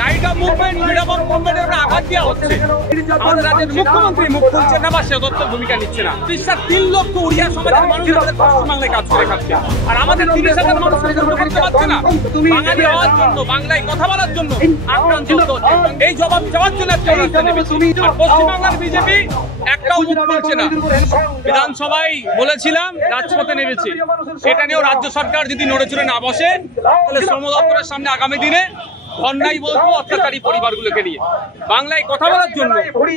Right of movement, freedom of মুভমেন্টের উপর আঘাত দেওয়া হচ্ছে। আমাদের রাজ্যের মুখ্যমন্ত্রী মুখ খুলছে না বা সে দত্তর ভূমিকা নিচ্ছে না। ৩ লক্ষ উড়িয়া সমাজের মানুষ আমাদের পশ্চিমবাংলায় কাজ করে খাচ্ছে, আর আমাদের ৩০,০০০ মানুষ করতে পারছে না। বাঙালি হওয়ার জন্য, বাংলায় কথা বলার জন্য আক্রান্ত হচ্ছে। এই জবাব দেওয়ার জন্য পশ্চিমবাংলার বিজেপি একটাও মুখ খুলছে না। বিধানসভায় বলেছিলাম রাজপথে নেমেছে, এটা নিয়েও রাজ্য সরকার যদি নড়েচড়ে না বসে তাহলে শ্রম দপ্তরের সামনে আগামী দিনে ধর্নাই বলবো অত্যাচারী পরিবারগুলোকে নিয়ে। বাংলায় কথা বলার জন্য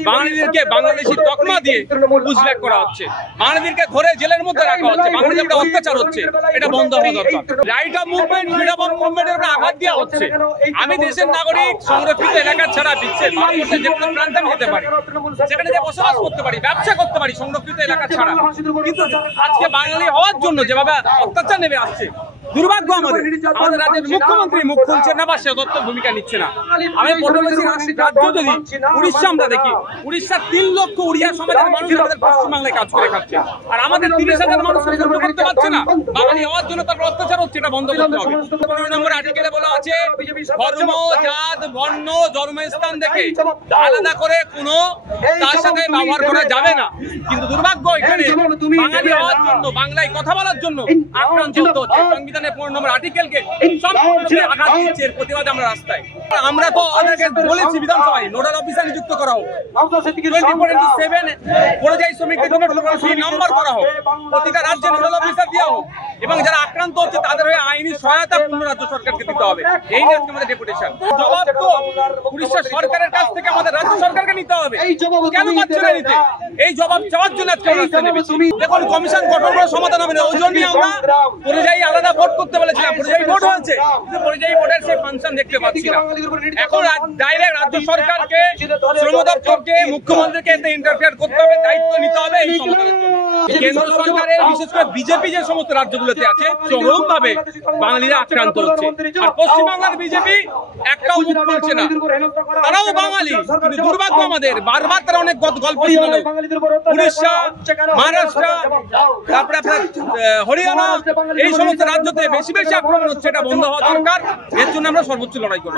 বাঙালিদেরকে বাংলাদেশি তকমা দিয়ে পুষব্যাক করা হচ্ছে, বাঙালিদেরকে ধরে জেলের মধ্যে রাখা হচ্ছে, বাঙালিদের উপরে অত্যাচার হচ্ছে, এটা বন্ধ হওয়া দরকার। Right of movement, freedom of মুভমেন্টের উপর আঘাত দেওয়া হচ্ছে। আমি দেশের নাগরিক, সংরক্ষিত এলাকা ছাড়া বিশ্বের ভারতবর্ষের যে কোনো প্রান্তে আমি যেতে পারি, সেখানে যে বসবাস করতে পারি, ব্যবসা করতে পারি সংরক্ষিত এলাকা ছাড়া। কিন্তু আজকে বাঙালি হওয়ার জন্য যেভাবে অত্যাচার নেমে আসছে, দুর্ভাগ্য আমাদের রাজ্যের মুখ্যমন্ত্রী মুখ খুলছে না বা সে দত্তর ভূমিকা নিচ্ছে না। আমি প্রতিবেশী রাজ্য যদি উড়িষ্যা আমরা দেখি, উড়িষ্যার ৩ লক্ষ উড়িয়া সমাজের মানুষ আমাদের পশ্চিমবাংলায় কাজ করে খাচ্ছে, আর আমাদের ৩০,০০০ মানুষ করতে পারছে না। বাঙালি হওয়ার জন্য তার অত্যাচার হচ্ছে, এটা বন্ধ করতে হবে। ১৫ নম্বর আর্টিকেলে বলা আছে, ধর্ম, জাত, বর্ণ, জন্মস্থান দেখে আলাদা করে কোনো তার সাথে ব্যবহার করা যাবে না। কিন্তু দুর্ভাগ্য এখানে বাঙালি হওয়ার জন্য, বাংলায় কথা বলার জন্য আক্রান্ত হচ্ছে। সংবিধানের ১৫ নম্বর আর্টিকেলকে সম্পূর্ণ আঘাত দিচ্ছে, এর প্রতিবাদে আমরা রাস্তায়। আমরা তো ওদেরকে বলেছি বিধানসভায় নোডাল অফিসার নিযুক্ত করা হোক, 24/7 পরিযায়ী শ্রমিকদের জন্য টোল-ফ্রি নাম্বার করা হোক, প্রতিটা রাজ্যে নোডাল অফিসার দেওয়া হোক, এবং যারা আক্রান্ত হচ্ছে তাদের হয়ে আইনি সহায়তা পূর্ণ রাজ্য সরকারকে দিতে হবে। এই নিয়ে আজকে আমাদের ডেপুটেশন। জবাব তো উড়িষ্যা সরকারের কাছ থেকে আমাদের রাজ্য সরকারকে নিতে হবে। কেন পাচ্ছে না নিতে? এই জবাব চাওয়ার জন্য আজকে রাস্তায় নেমেছি। দেখুন, কমিশন গঠন করে সমাধান হবে না। ওই জন্যই আমরা পরিযায়ী আলাদা ভোট করতে বলেছিলাম, পরিযায়ী ভোট হয়েছে, কিন্তু পরিযায়ী ভোটের সেই ফাংশন দেখতে পাচ্ছি না। এখন ডাইরেক্ট রাজ্য সরকারকে, শ্রম দপ্তরকে, মুখ্যমন্ত্রীকে এতে ইন্টারফেয়ার করতে হবে, দায়িত্ব নিতে হবে এই সমাধানের জন্য। কেন্দ্র সরকারের, বিশেষ করে বিজেপি যে সমস্ত রাজ্যগুলোতে আছে, চরমভাবে বাঙালিরা আক্রান্ত হচ্ছে, আর পশ্চিমবাংলার বিজেপি একটাও মুখ খুলছে না। তারাও বাঙালি, কিন্তু দুর্ভাগ্য আমাদের বারবার তারা অনেক গল্প শোনালো। উড়িষ্যা, মহারাষ্ট্র, তারপরে আপনার হরিয়ানা, এই সমস্ত রাজ্যতে বেশি বেশি আক্রমণ হচ্ছে, এটা বন্ধ হওয়া দরকার। এর জন্য আমরা সর্বোচ্চ লড়াই করব।